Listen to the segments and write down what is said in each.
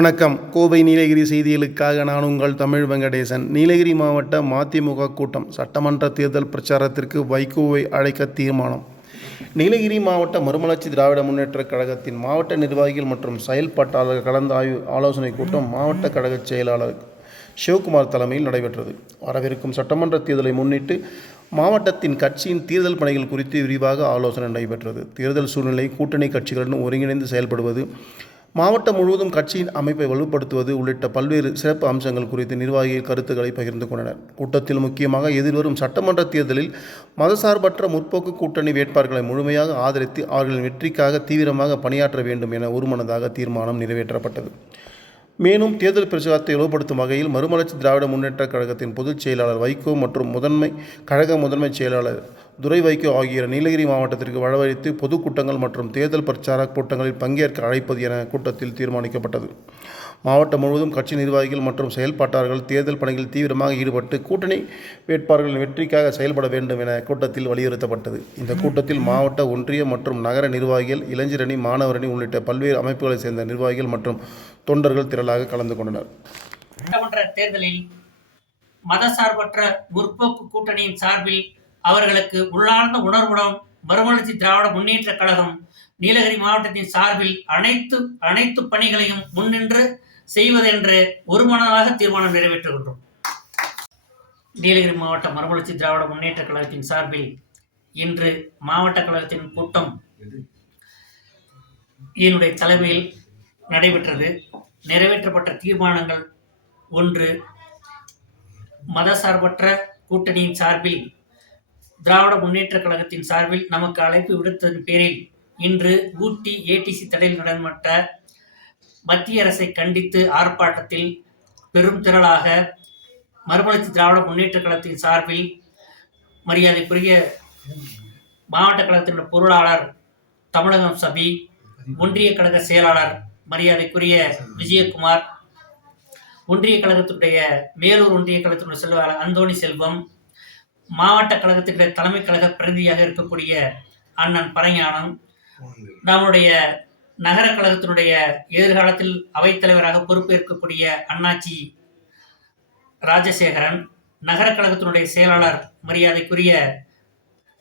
வணக்கம். கோவை நீலகிரி செய்திகளுக்காக நான் உங்கள் தமிழ் வெங்கடேசன். நீலகிரி மாவட்ட மதிமுக கூட்டம். சட்டமன்ற தேர்தல் பிரச்சாரத்திற்கு வைகோவை அழைக்க தீர்மானம். நீலகிரி மாவட்ட மறுமலர்ச்சி திராவிட முன்னேற்றக் கழகத்தின் மாவட்ட நிர்வாகிகள் மற்றும் செயல்பாட்டாளர்கள் கலந்து ஆலோசனைக் கூட்டம் மாவட்ட கழக செயலாளர் சிவகுமார் தலைமையில் நடைபெற்றது. வரவிருக்கும் சட்டமன்ற தேர்தலை முன்னிட்டு மாவட்டத்தின் கட்சியின் தேர்தல் பணிகள் குறித்து விரிவாக ஆலோசனை நடைபெற்றது. தேர்தல் சூழ்நிலை, கூட்டணி கட்சிகளுடன் ஒருங்கிணைந்து செயல்படுவது, மாவட்டம் முழுவதும் கட்சியின் அமைப்பை வலுப்படுத்துவது உள்ளிட்ட பல்வேறு சிறப்பு அம்சங்கள் குறித்து நிர்வாகிகள் கருத்துக்களை பகிர்ந்து கொண்டனர். கூட்டத்தில் முக்கியமாக எதிர்வரும் சட்டமன்ற தேர்தலில் மதசார்பற்ற முற்போக்கு கூட்டணி வேட்பாளர்களை முழுமையாக ஆதரித்து அவர்களின் வெற்றிக்காக தீவிரமாக பணியாற்ற வேண்டும் என ஒருமனதாக தீர்மானம் நிறைவேற்றப்பட்டது. மேலும் தேர்தல் பிரச்சாரத்தை வலுப்படுத்தும் வகையில் மறுமலர்ச்சி திராவிட முன்னேற்றக் கழகத்தின் பொதுச் செயலாளர் வைகோ மற்றும் கழக முதன்மை செயலாளர் துரை வைகோ ஆகியோர் நீலகிரி மாவட்டத்திற்கு வரவழைத்து பொதுக்கூட்டங்கள் மற்றும் தேர்தல் பிரச்சார கூட்டங்களில் பங்கேற்க அழைப்பது என கூட்டத்தில் தீர்மானிக்கப்பட்டது. மாவட்டம் முழுவதும் கட்சி நிர்வாகிகள் மற்றும் செயல்பாட்டாளர்கள் தேர்தல் பணிகளில் தீவிரமாக ஈடுபட்டு கூட்டணி வேட்பாளர்களின் வெற்றிக்காக செயல்பட வேண்டும் என கூட்டத்தில் வலியுறுத்தப்பட்டது. இந்த கூட்டத்தில் மாவட்ட, ஒன்றிய மற்றும் நகர நிர்வாகிகள், இளைஞரணி, மாணவரணி உள்ளிட்ட பல்வேறு அமைப்புகளைச் சேர்ந்த நிர்வாகிகள் மற்றும் தொண்டர்கள் திரளாக கலந்து கொண்டனர். சட்டமன்ற தேர்தலில் மதசார்பற்ற முற்போக்கு கூட்டணியின் சார்பில் அவர்களுக்கு உள்ளார்ந்த உணர்வுடன் மறுமலர்ச்சி திராவிட முன்னேற்ற கழகம் நீலகிரி மாவட்டத்தின் சார்பில் அனைத்து பணிகளையும் முன்னின்று செய்வதென்று ஒருமனதாக தீர்மானம் நிறைவேற்றுகின்றோம். நீலகிரி மாவட்ட மறுமலர்ச்சி திராவிட முன்னேற்ற கழகத்தின் சார்பில் இன்று மாவட்ட கழகத்தின் கூட்டம் என்னுடைய தலைமையில் நடைபெற்றது. நிறைவேற்றப்பட்ட தீர்மானங்கள்: 1. மதசார்பற்ற கூட்டணியின் சார்பில் திராவிட முன்னேற்ற கழகத்தின் சார்பில் நமக்கு அழைப்பு விடுத்ததன் பேரில் இன்று ஊட்டி ஏடிசி தடையில் நடைபெற்ற மத்திய அரசை கண்டித்து ஆர்ப்பாட்டத்தில் பெரும் திரளாக மறுமலர்ச்சி திராவிட முன்னேற்ற கழகத்தின் சார்பில் மரியாதைக்குரிய மாவட்ட கழகத்தின் பொருளாளர் தமிழகம் சபி, ஒன்றிய கழக செயலாளர் மரியாதைக்குரிய விஜயகுமார், ஒன்றிய கழகத்தினுடைய மேலூர் ஒன்றிய கழகத்தினுடைய செல்வாளர் அந்தோணி செல்வம், மாவட்ட கழகத்தினுடைய தலைமை கழக பிரதிநிதியாக இருக்கக்கூடிய அண்ணன் பரஞானம், நம்முடைய நகர கழகத்தினுடைய எதிர்காலத்தில் அவைத்தலைவராக பொறுப்பேற்கக்கூடிய அண்ணாச்சி ராஜசேகரன், நகர கழகத்தினுடைய செயலாளர் மரியாதைக்குரிய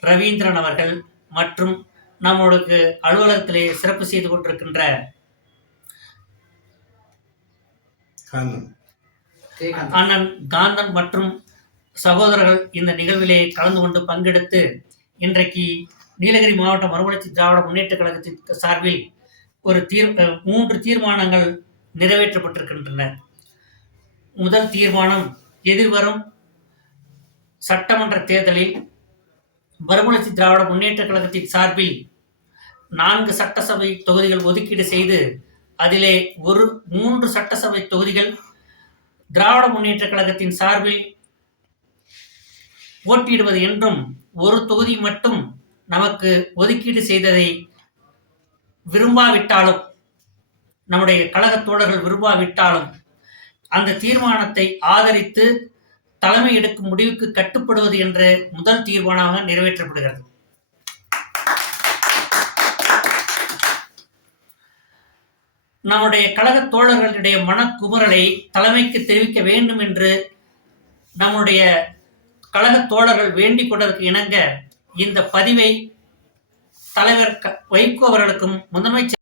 ரவீந்திரன் அவர்கள் மற்றும் நம்மளுக்கு அலுவலகத்திலே சிறப்பு செய்து கொண்டிருக்கின்ற அண்ணன் காந்தன் மற்றும் சகோதரர்கள் இந்த நிகழ்விலே கலந்து கொண்டு பங்கெடுத்து இன்றைக்கு நீலகிரி மாவட்ட மறுமலர்ச்சி திராவிட முன்னேற்ற கழகத்தின் சார்பில் ஒரு 3 தீர்மானங்கள் நிறைவேற்றப்பட்டிருக்கின்றன. முதல் தீர்மானம்: எதிர்வரும் சட்டமன்ற தேர்தலில் மறுமலர்ச்சி திராவிட முன்னேற்ற கழகத்தின் சார்பில் 4 சட்டசபை தொகுதிகள் ஒதுக்கீடு செய்து அதிலே 3 சட்டசபை தொகுதிகள் திராவிட முன்னேற்ற கழகத்தின் சார்பில் போட்டியிடுவது என்றும், ஒரு தொகுதி மட்டும் நமக்கு ஒதுக்கீடு செய்ததை விரும்பாவிட்டாலும், நம்முடைய கழக தோழர்கள் விரும்பாவிட்டாலும் அந்த தீர்மானத்தை ஆதரித்து தலைமை எடுக்கும் முடிவுக்கு கட்டுப்படுவது என்ற முதல் தீர்மானமாக நிறைவேற்றப்படுகிறது. நம்முடைய கழக தோழர்களுடைய மனக்குமுறலை தலைமைக்கு தெரிவிக்க வேண்டும் என்று நம்முடைய கழக தோழர்கள் வேண்டிக் கொண்டதற்கு இணங்க இந்த பதிவை தலைவர் வைகோ அவர்களுக்கும் முதன்மை